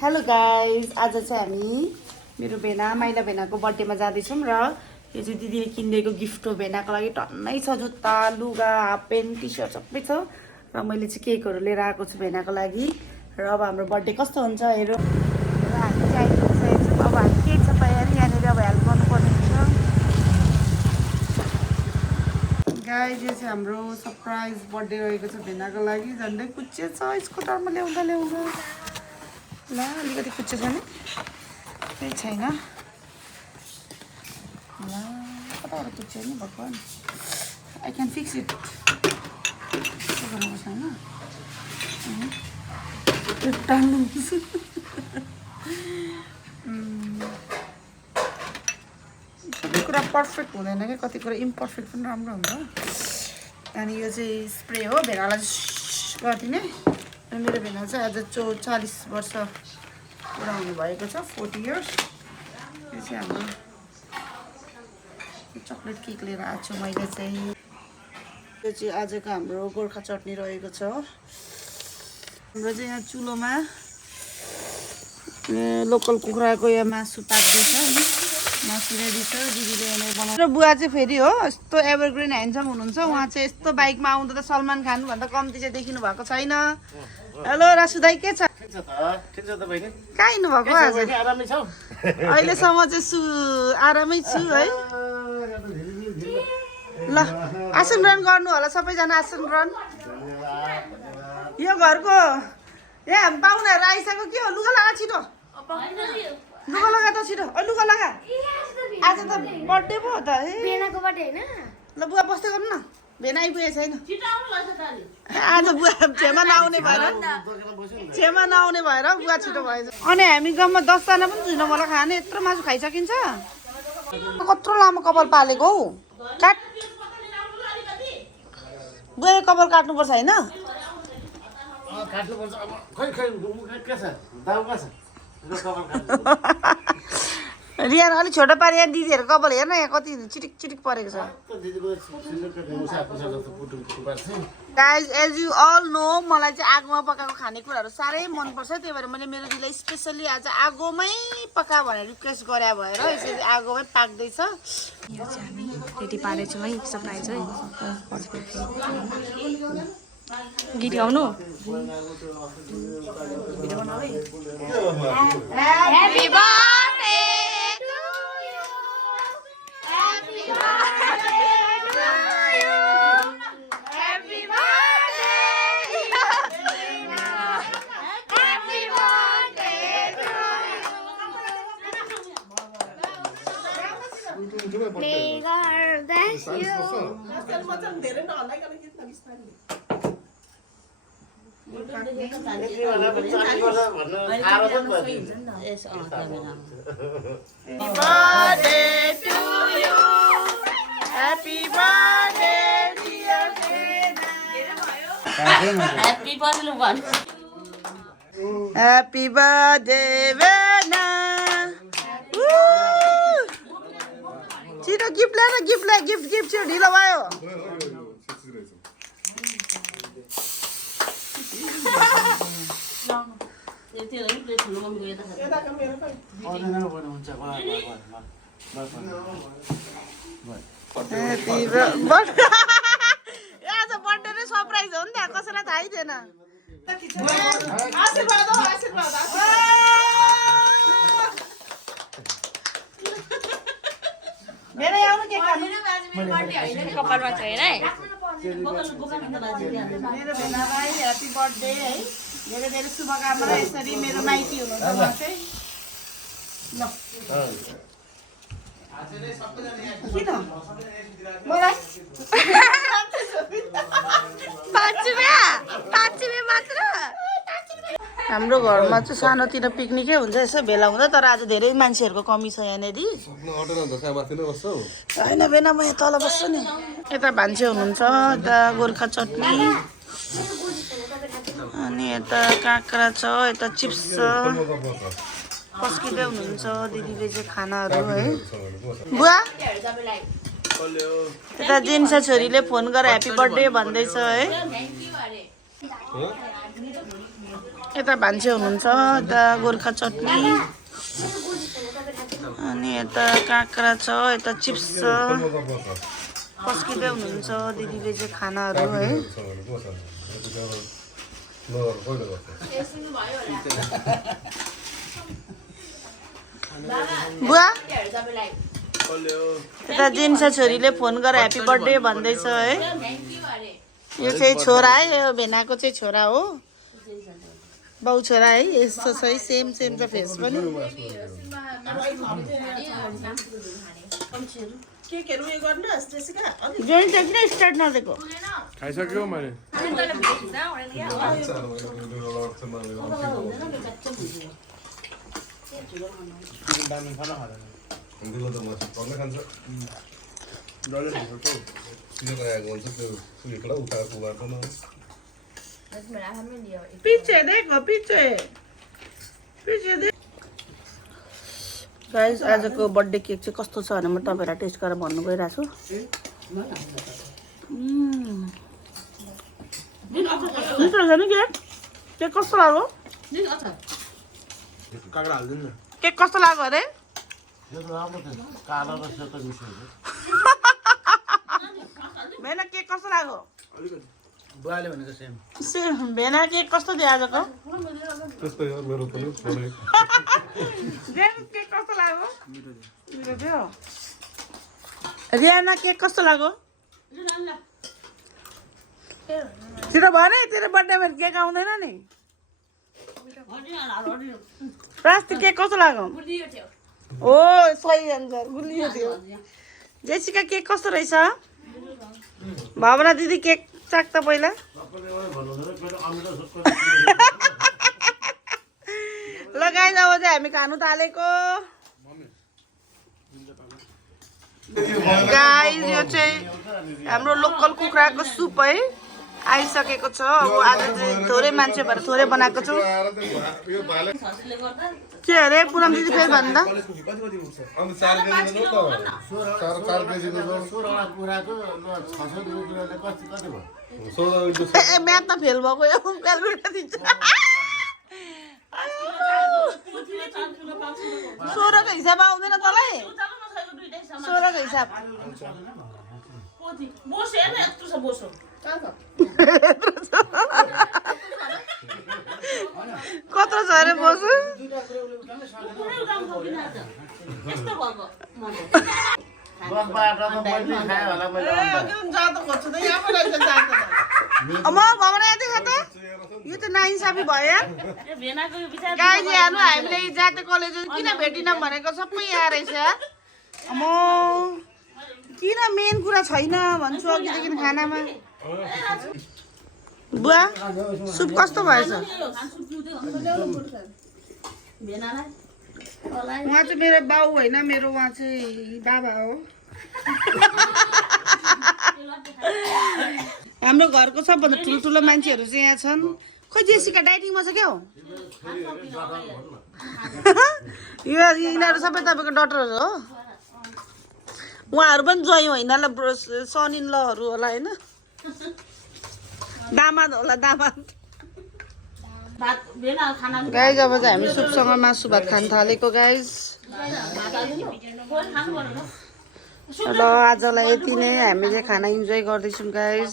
Hello guys, आज चाहिँ हामी मेरो भेना माइला भेनाको बर्थडेमा जाँदैछौँ र यो चाहिँ दिदीले किनिदिएको गिफ्ट हो। भेनाको लागि टन्नै छ, जुत्ता, लुगा, हाफ पेन्ट, टी सर्ट सबै छ र मैले चाहिँ केकहरू लिएर आएको छु भेनाको लागि। र अब हाम्रो बर्थडे कस्तो हुन्छ हेरौँ। र हामी चाहिँ आइपुगिसकेको छौँ। अब हामी के छ तयारी यहाँनिर अब हेल्प गर्नुपर्ने हुन्छ। गाइज यो चाहिँ हाम्रो सरप्राइज बर्थडे रहेको छ भेनाको लागि। झन्डै कुच्चे छ, स्कुटरमा ल्याउँदा ल्याउँदा ल अलिकति कुच्चे छ नि, केही छैन। ल कताबाट कुच्चे नि भगवान्, आई क्यान फिक्स इट। के गर्नुपर्छ होइन, टाल्नुपर्छ। कति कुरा पर्फेक्ट हुँदैन क्या, कति कुरा इम्पर्फेक्ट पनि राम्रो हुन्छ। अनि यो चाहिँ स्प्रे हो, भेनालाई गरिदिने। अनि मेरो भेना चाहिँ आज 40 वर्ष पुरा हुनुभएको छ, 40 इयर्स। यो चाहिँ हाम्रो चक्लेट केक लिएर आएको छु मैले चाहिँ। यो चाहिँ आजको हाम्रो गोर्खा चटनी रहेको छ। हाम्रो चाहिँ यहाँ चुलोमा लोकल कुखुराको यहाँ मासु पाक्दैछ होइन, मासु रेडी छ। दिदीले यहाँ बनाउँछ। बुवा चाहिँ फेरि हो यस्तो एभरग्रिन ह्यान्डसम हुनुहुन्छ। उहाँ चाहिँ यस्तो बाइकमा आउँदा त सलमान खानभन्दा कम्ती चाहिँ देखिनु भएको छैन। हेलो रासु दाई, के छ? कहाँ हिँड्नु भएको आज? अहिलेसम्म चाहिँ आरामै छु है। ल आसन ग्रहण गर्नु होला सबैजना, आसन ग्रहण। यो घरको यहाँ पाहुनाहरू आइसक्यो। के हो, लुगा लगा छिटो, लुगा लगा त छिटो। लुगा लगा, आज त बर्थडे पो हो त। ल बुवा बस्दै गर्नु न, भेना आइपुगेको छैन आज। बुवा छेमा नआउने भएर बुवा छिटो भएछ। अनि हामी गाउँमा 10 जना पनि छैन मलाई खाने, यत्रो मासु खाइसकिन्छ? कत्रो लामो कपाल पालेको हौ, काट बुवा, कपाल काट्नुपर्छ होइन? रियान अलिक छोटो पारे। यहाँ दिदीहरूको कपाल हेर्न, यहाँ कति चिटिक चिटिक परेको छ। Guys as you all know, मलाई चाहिँ आगोमा पकाएको खानेकुराहरू साह्रै मनपर्छ। त्यही भएर मैले मेरो दिदीलाई स्पेसल्ली आज आगोमै पका भनेर रिक्वेस्ट गरे भएर यसरी आगोमै पाक्दैछ। यो चाहिँ हामी रेडी पारेछौँ है, सरप्राइज है। गीत गाउनु, भिडियो बनाऊ है। Happy birthday to you, happy birthday to you, happy birthday, happy birthday to you. May God bless you. Happy birthday to you. Happy birthday dear Vena. Happy birthday. Happy birthday Vena. छिटो gift ल्याएर gift छिटो, ढिलो भयो। आज birthday नै surprise हो नि त, कसैलाई थाहै थिएन। मेरो आउनु के खानु? कपालमा छ हेर है। मेरो भेनालाई ह्यापी बर्थडे है, धेरै धेरै शुभकामना। यसरी मेरो माइती हुनुहुन्छ उहाँ चाहिँ। ल किन मलाई 5 रुपैयाँ मात्र। हाम्रो घरमा चाहिँ सानोतिनो पिकनिकै हुन्छ यसो भेला हुँदा, तर आज धेरै मान्छेहरूको कमी छ यहाँनिर। होइन बेना, म यहाँ तल बस्छु नि। यता भान्से हुनुहुन्छ, यता गोर्खा चटनी, अनि यता काँक्रा छ, यता चिप्स छ। पस्किँदै हुनुहुन्छ दिदीले चाहिँ खानाहरू है। बुवा यता जेन्सा छोरीले फोन गरेर ह्यापी बर्थडे भन्दैछ है। यता भान्से हुनुहुन्छ, यता गोर्खा चटनी, अनि यता काँक्रा छ, यता चिप्स छ। पस्किँदै हुनुहुन्छ दिदीले चाहिँ खानाहरू है। बुवा यता जेन्सा छोरीले फोन गरेर ह्याप्पी बर्थडे भन्दैछ है। यो चाहिँ छोरा है, यो भेनाको चाहिँ छोरा हो, बाउ छोरा है। यस्तो छ है, सेम सेम छ फेस पनि। जोइन चाहिँ किन स्टार्ट नदिएको? खाइसक्यो मैले। पछि देखो, पछि देख। गाइस आजको बर्थडे केक चाहिँ कस्तो छ भने म तपाईँलाई टेस्ट गरेर भन्नु गइरहेको छु। मिठो छ नि केक? केक कस्तो लाग्यो? केक कस्तो लाग्यो अरे? भेना केक कस्तो लाग्यो? भेना केक कस्तो दियो आजको? केक कस्तो लाग्यो? मिठो थियो। रियाना केक कस्तो लाग्यो? तेरो भने तेरो बर्थडेमा केक आउँदैन नि। रास्ती केक कस्तो लाग्यो? ओ सही आन्सर, गुलियो थियो। जेसिका केक कस्तो रहेछ? भावना दिदी केक चाक त पहिला। ल गाइस अब चाहिँ हामी खानु थालेको। गाइस यो चाहिँ हाम्रो लोकल कुखुराको सुप है, आइसकेको छ। अब आज चाहिँ थोरै मान्छे भएर थोरै बनाएको छु। के अरे पुनम दिदी फेरि भन्दा म्याथमा फेल भएको यो क्यालकुलेटर दिन्छ। 16को हिसाब आउँदैन तँलाई? 16को हिसाब कत्रो छ अरे बोसु? भवन यति खा त यो त नाइन्साफी भयो। गाई हाल्नु हामीले जाते कलेज किन भेटिनौँ भनेको सबै यहाँ रहेछ। म किन मेन कुरा छैन भन्छु अघिदेखि खानामा। बुवा सुप कस्तो भएछ? उहाँ चाहिँ मेरो बाउ होइन, मेरो उहाँ चाहिँ बाबा हो। हाम्रो घरको सबभन्दा ठुल्ठुलो मान्छेहरू चाहिँ यहाँ छन्। खोइ जेसिका डाइटिङमा छ क्या हो? यिनीहरू सबै तपाईँको डटरहरू हो। उहाँहरू पनि ज्वाइँ होइन ल, सन इन लहरू होला होइन, दामाद होला दामाद। गाइज अब चाहिँ हामी सुपसँग मासु भात खान थालेको गाइज। ल आजलाई यति नै, हामीले खाना इन्जोय गर्दैछौँ गाइज।